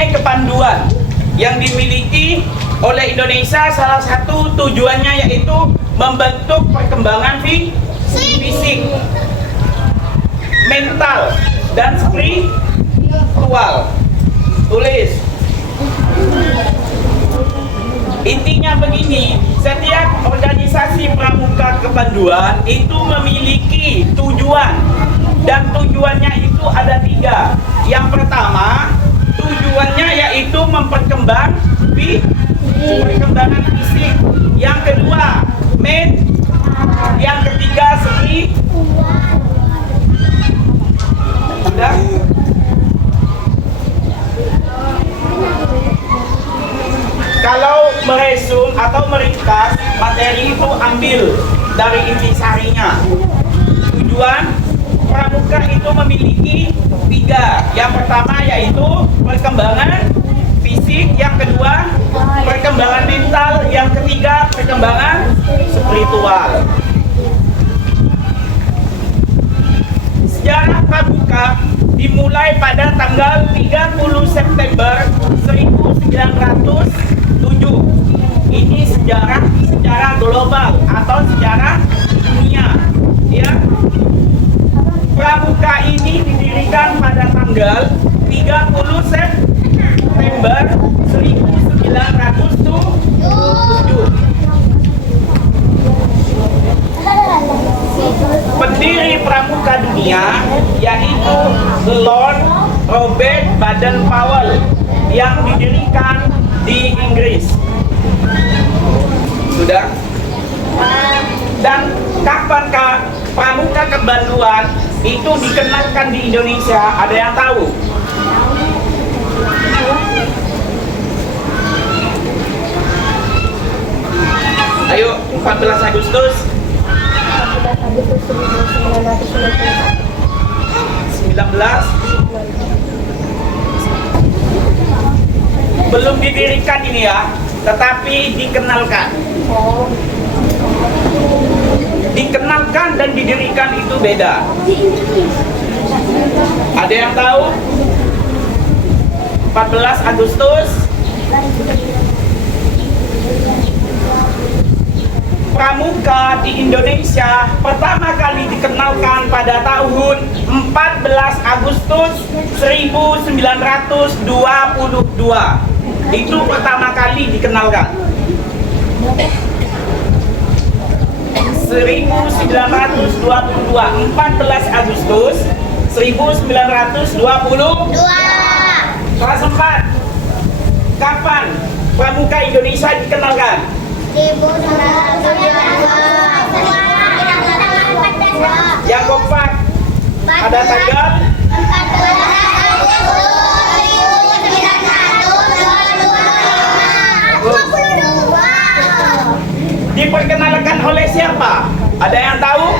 mempunyai kepanduan yang dimiliki oleh Indonesia. Salah satu tujuannya yaitu membentuk perkembangan fisik, mental, dan spiritual. Tulis. Intinya begini, setiap organisasi pramuka kepanduan itu memiliki tujuan, dan tujuannya itu ada 3. Yang pertama, tujuannya yaitu perkembangan fisik. Yang kedua, yang ketiga, sudah. Kalau meresum atau meringkas materi itu, ambil dari intisarinya. Tujuan pramuka itu memiliki 3. Yang pertama yaitu perkembangan fisik, yang kedua perkembangan mental, yang ketiga perkembangan spiritual. Sejarah pramuka dimulai pada tanggal 30 September 1907. Ini sejarah secara global atau secara dunia, ya. Pramuka ini didirikan pada tanggal 30 September 1907. Pendiri pramuka dunia yaitu Lord Robert Baden-Powell yang didirikan di Inggris. Sudah? Dan kapankah pramuka kepanduan itu dikenalkan di Indonesia? Ada yang tahu? Ayo, 14 Agustus 19. Belum didirikan ini ya, tetapi dikenalkan. Dikenalkan dan didirikan itu beda. Ada yang tahu? 14 Agustus pramuka di Indonesia pertama kali dikenalkan pada tahun 14 Agustus 1922. Itu pertama kali dikenalkan. 1922, 14 Agustus 1922. Kelas 4. Kapan pramuka Indonesia dikenalkan? 1922. Yang keempat, ada tanggal 1922. Diperkenalkan oleh siapa? Ada yang tahu?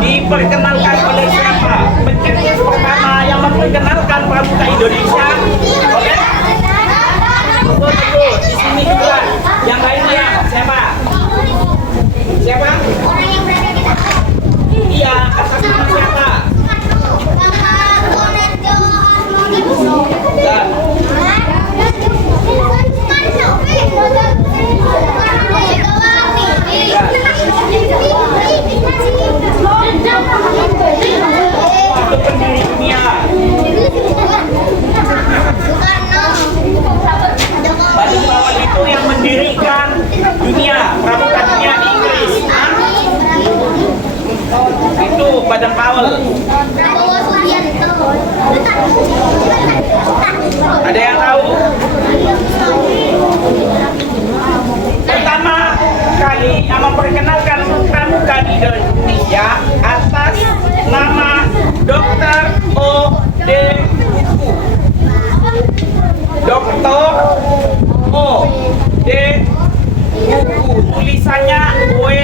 Diperkenalkan oleh siapa? Pencetus pertama yang memperkenalkan pramuka Indonesia oleh? Tunggu, di sini juga. Yang lainnya siapa? Siapa? Iya, atas nama siapa? Dan itu pendiri dunia. Baden-Powell itu yang mendirikan dunia, pramuka dunia di Inggris. Itu Baden-Powell. Ada yang tahu? Pertama kali yang memperkenalkan pramuka di Indonesia atas nama Dr. O.D. Dr. O.D. Tulisannya Kue.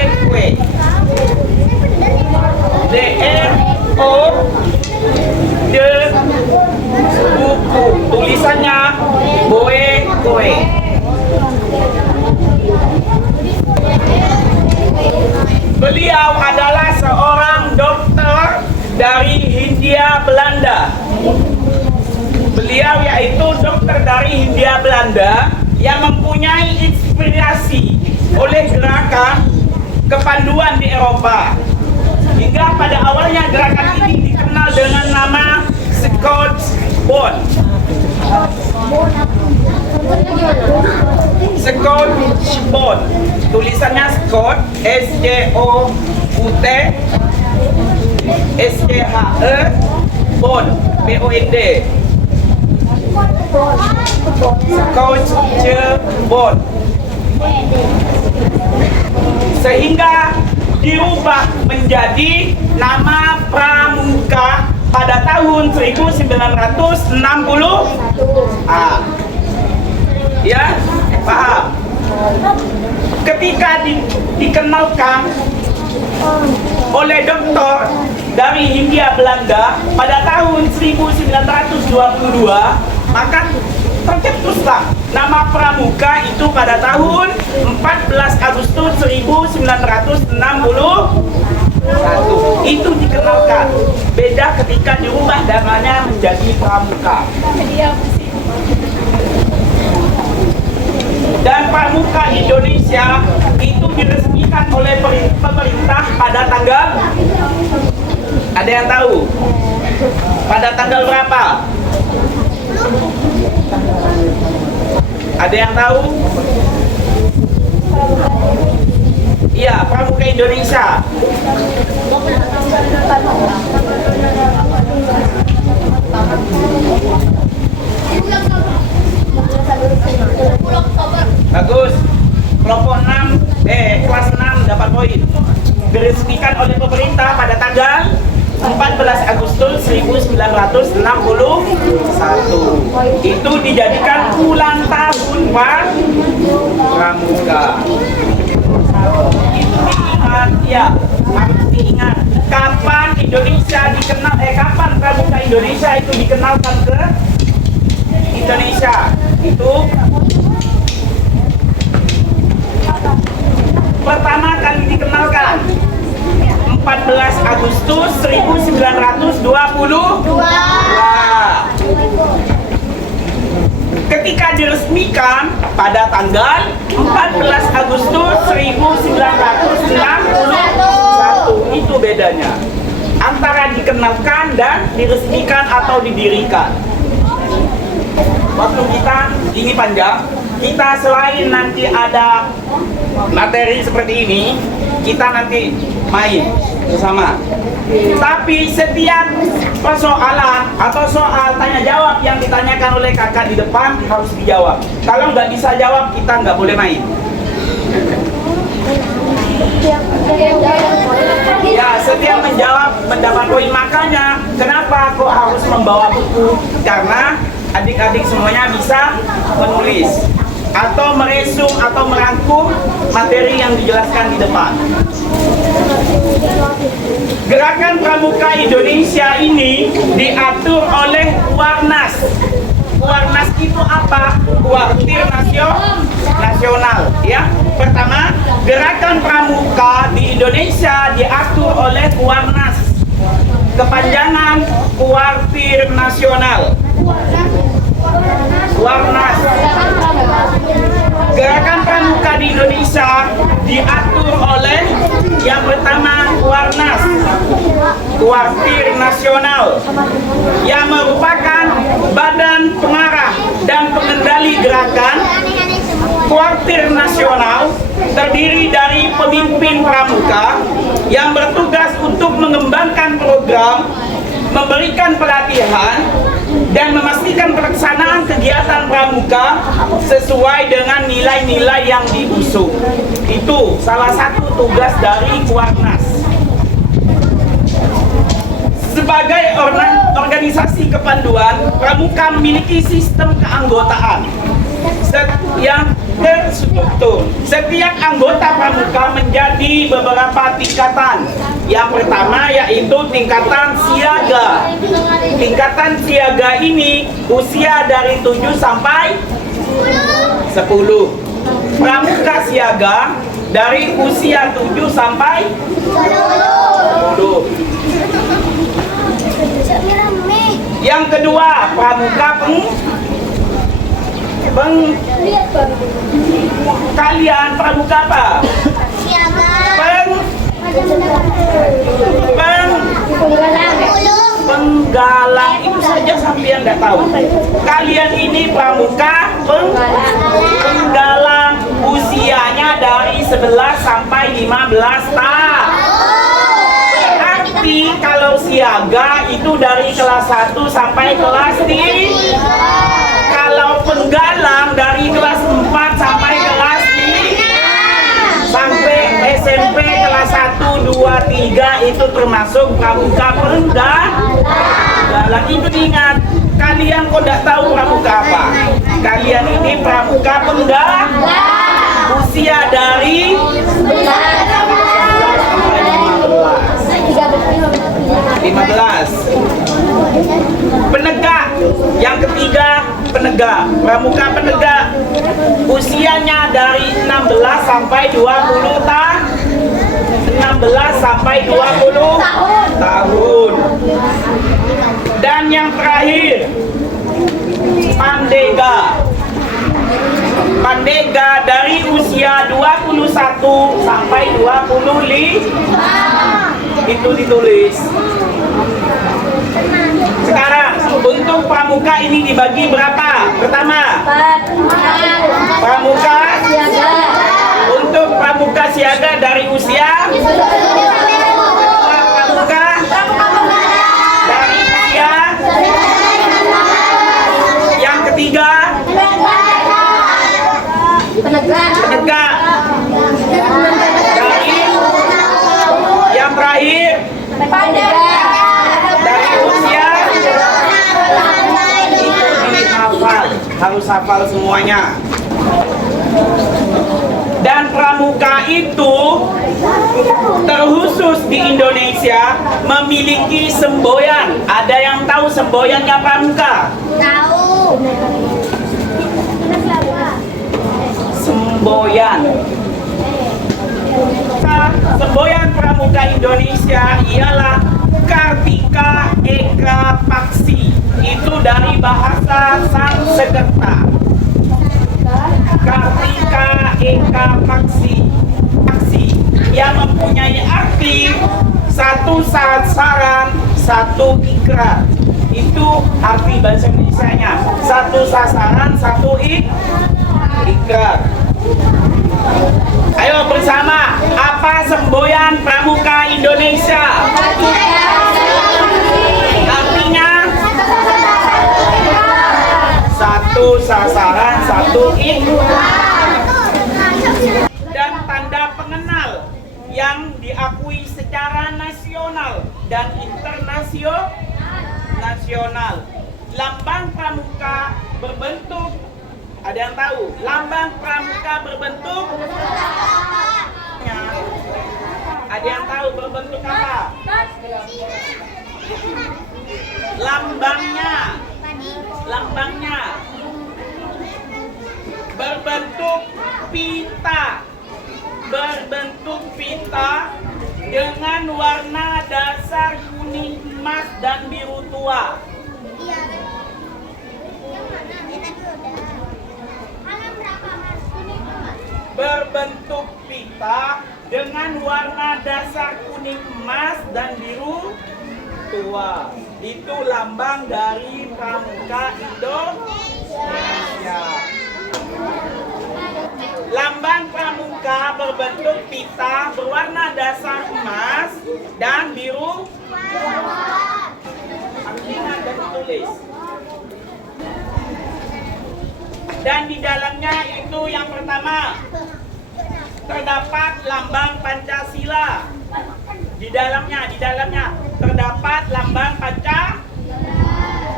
D.R.O. De buku, tulisannya Kue. Beliau adalah seorang dokter dari Hindia Belanda. Beliau yaitu dokter dari Hindia Belanda yang mempunyai inspirasi oleh gerakan kepanduan di Eropa. Hingga pada awalnya gerakan ini dikenal dengan nama Scotch Bond. Scotch Bond, tulisannya Scott, S-C-O-U-T, S-C-H-E, Bond, B-O-N-D. Scotch Bond. Sehingga dirubah menjadi nama Pramuka pada tahun 1960. Ya, paham? Ketika dikenalkan oleh dokter dari Hindia Belanda pada tahun 1922, maka tercetuslah nama Pramuka itu pada tahun 14 Agustus 1961. Itu dikenalkan. Beda ketika diubah namanya menjadi Pramuka. Dan Pramuka Indonesia itu diresmikan oleh pemerintah pada tanggal, ada yang tahu? Pada tanggal berapa? Ada yang tahu? Iya, Pramuka Indonesia. Bagus. Kelompok 6, kelas 6 dapat poin. Diresmikan oleh pemerintah pada tanggal 14 Agustus 1961. Itu dijadikan ulang tahun Pramuka. Itu diingat, ya, harus diingat. Kapan Indonesia dikenal? Kapan Pramuka Indonesia itu dikenalkan ke Indonesia? Itu pertama kali dikenalkan 14 Agustus 1922. Ketika diresmikan pada tanggal 14 Agustus 1961. Itu bedanya antara dikenalkan dan diresmikan atau didirikan. Waktu kita ini panjang, kita selain nanti ada materi seperti ini, kita nanti main bersama. Tapi setiap persoalan atau soal tanya jawab yang ditanyakan oleh kakak di depan harus dijawab. Kalau nggak bisa jawab, kita nggak boleh main. Ya, setiap menjawab mendapat poin. Makanya kenapa kok harus membawa buku? Karena adik-adik semuanya bisa menulis atau meresum atau merangkum materi yang dijelaskan di depan. Gerakan Pramuka Indonesia ini diatur oleh Kuarnas. Kuarnas itu apa? Kuartir Nasional, ya. Pertama, gerakan Pramuka di Indonesia diatur oleh Kuarnas. Kepanjangan Kuartir Nasional. Kuarnas. Gerakan Pramuka di Indonesia diatur oleh yang pertama Kuarnas, Kuartir Nasional, yang merupakan badan pengarah dan pengendali gerakan. Kuartir Nasional terdiri dari pemimpin Pramuka yang bertugas untuk mengembangkan program, memberikan pelatihan, dan memastikan pelaksanaan kegiatan Pramuka sesuai dengan nilai-nilai yang diusung. Itu salah satu tugas dari Kuarnas. Sebagai organisasi kepanduan, Pramuka memiliki sistem keanggotaan yang terstruktur. Setiap anggota Pramuka menjadi beberapa tingkatan. Yang pertama yaitu tingkatan siaga. Tingkatan siaga ini usia dari 7 sampai 10. Pramuka siaga dari usia 7 sampai 10. Yang kedua, pramuka kalian pramuka apa? Penggalang itu saja sampai Anda tahu. Kalian ini pramuka penggalang, usianya dari 11 sampai 15 tahun. Berarti kalau siaga itu dari kelas 1 sampai kelas 3. Kalau penggalang dari kelas 4 sampai kelas 3. Sampai SMP kelas 1, 2, 3 itu termasuk pramuka penggalang. Itu ingat, kalian kok tidak tahu pramuka apa? Kalian ini pramuka penggalang. Usia dari 15. Penegak. Yang ketiga, penegak. Pramuka penegak. Usianya dari 16 sampai 20 tahun. 16 sampai 20 tahun. Dan yang terakhir, pandega. Pandega dari usia 21 sampai 25. Itu ditulis. Sekarang untuk pramuka ini dibagi berapa? Pertama, pramuka siaga. Untuk pramuka siaga dari usia pramuka dari usia. Yang ketiga, penegak. Dari yang terakhir, dari usia. Itu dihafal, harus hafal semuanya. Dan pramuka itu terkhusus di Indonesia memiliki semboyan. Ada yang tahu semboyannya pramuka? Tahu. Semboyan. Semboyan pramuka Indonesia ialah Kartika Eka Paksi. Itu dari bahasa Sanskerta. Kartika Eka Paksi. Yang mempunyai arti satu sasaran, satu ikrar. Itu arti bahasa Indonesianya. Satu sasaran, satu ikrar. Ayo bersama, apa semboyan pramuka Indonesia? Artinya satu sasaran, satu ikrar. Dan tanda pengenal yang diakui secara nasional dan internasional. Lambang pramuka berbentuk, ada yang tahu? Lambang pramuka berbentuk? Ada yang tahu berbentuk apa? Lambangnya berbentuk pita dengan warna dasar kuning emas dan biru tua. Berbentuk pita dengan warna dasar kuning emas dan biru tua. Itu lambang dari pramuka Indonesia. Lambang pramuka berbentuk pita berwarna dasar emas dan biru. Artinya ada ditulis. Dan di dalamnya itu yang pertama terdapat lambang Pancasila. Di dalamnya terdapat lambang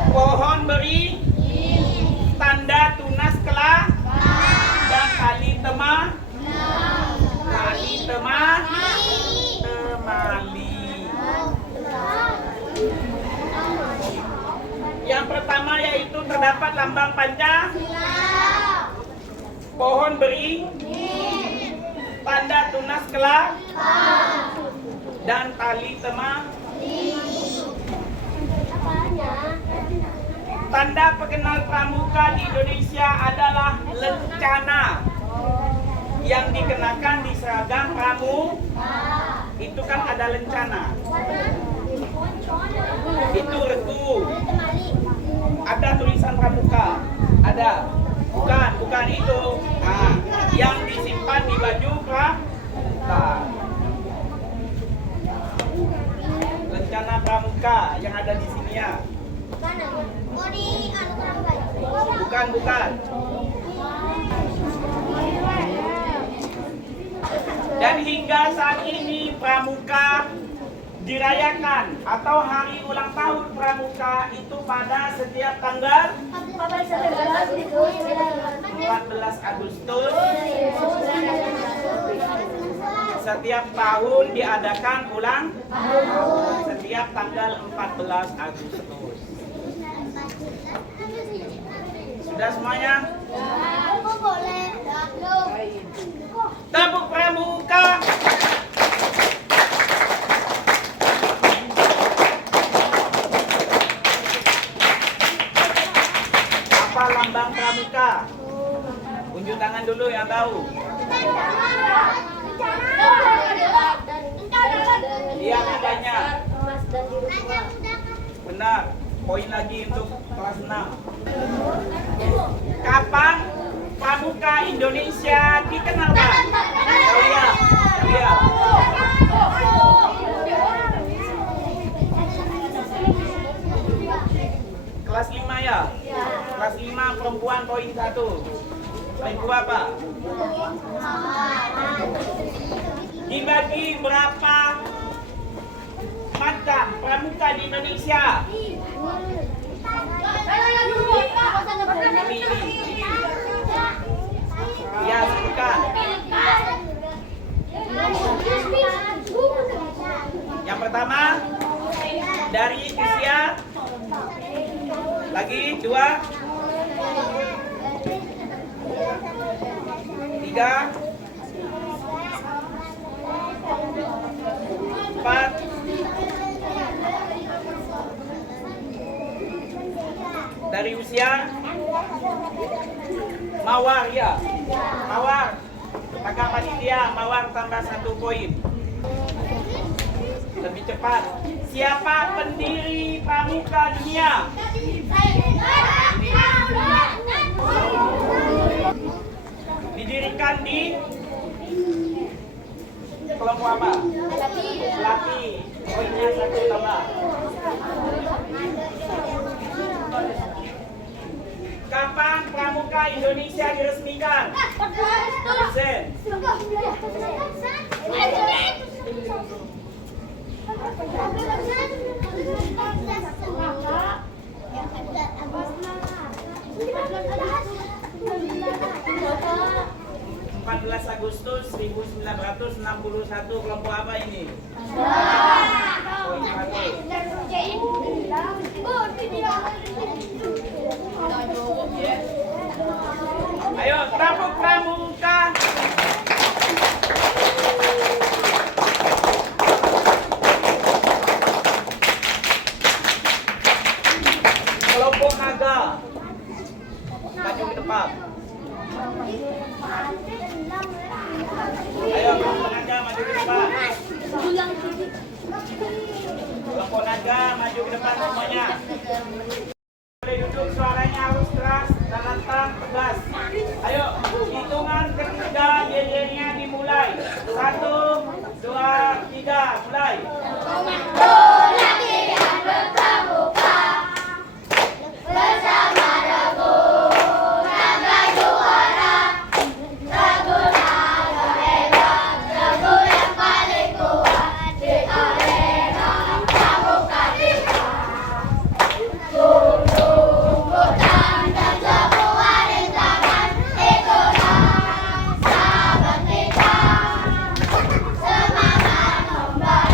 pohon beri, tanda tunas kelah, dan tali temali. Yang pertama yaitu terdapat lambang pohon beri, tanda tunas kelah, dan tali temali. terkenal pramuka di Indonesia adalah lencana yang dikenakan di seragam itu kan ada lencana. Itu regu. Ada tulisan pramuka. Ada. Bukan itu. Nah, yang disimpan di baju pramuka. Lencana pramuka yang ada di sini ya. Bukan. Dan hingga saat ini pramuka dirayakan atau hari ulang tahun pramuka itu pada setiap tanggal 14 Agustus. Setiap tahun diadakan ulang setiap tanggal 14 Agustus. Sudah semuanya? Tepuk pramuka. Apa lambang pramuka? Unjuk tangan dulu yang tahu. Iya, bedanya. Benar. Poin lagi untuk kelas 6. Kapan pramuka Indonesia dikenalkan? Oh iya. Kelas 5 ya? Kelas 5 perempuan poin 1. Ibu apa? Dibagi berapa macam pramuka di Indonesia? Ini. Ya, sebutkan. Yang pertama dari usia lagi 2 3 4 dari usia mawar ya. Mawar. Kakak panitia mawar tambah 1 poin. Lebih cepat. Siapa pendiri pramuka dunia? Didirikan di kelompok apa? Lati. Poinnya 1 tambah. Kapan pramuka Indonesia diresmikan? Sen. Agustus 1961 kelompok apa ini? Poin 1. Ayo, tepuk pramuka. Kelompok naga. Maju ke depan. Ayo, kelompok naga maju ke depan. Kelompok naga maju ke depan semuanya. Boleh duduk, suaranya harus keras dan lantang tegas. Ayo, hitungan ketiga yel-yelnya dimulai. 1, 2, 3, mulai. Latihan berpramuka bersama Regu naga juara, Regu naga hebat, Regu yang paling kuat di arena pramuka kita. Tumbuh-tumbuhkan dan semua rintangan, itulah sahabat kita. Semangat membangun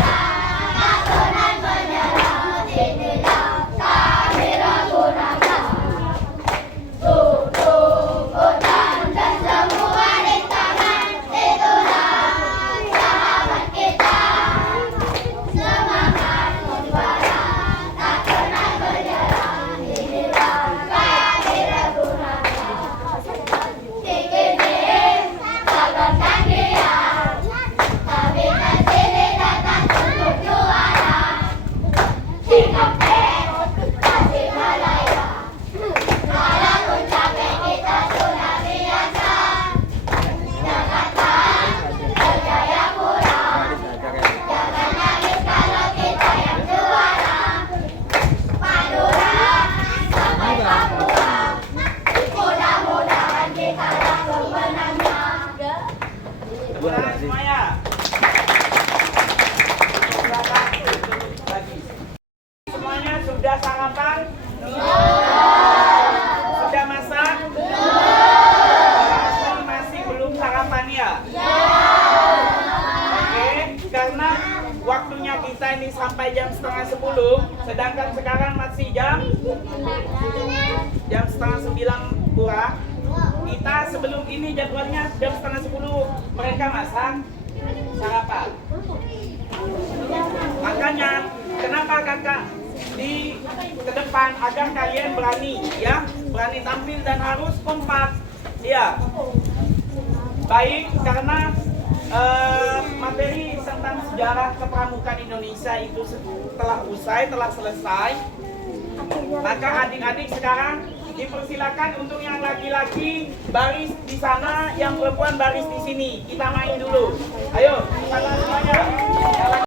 waktunya kita ini sampai jam setengah 10, sedangkan sekarang masih jam setengah 9 kurang. Kita sebelum ini jadwalnya jam setengah 10 mereka masak sarapan. Makanya kenapa kakak di ke depan agar kalian berani, ya, berani tampil dan harus kompak, ya. Baik, karena materi tentang sejarah kepramukaan Indonesia itu telah selesai. Maka adik-adik sekarang dipersilakan untuk yang laki-laki baris di sana, yang perempuan baris di sini. Kita main dulu. Ayo, sana semuanya.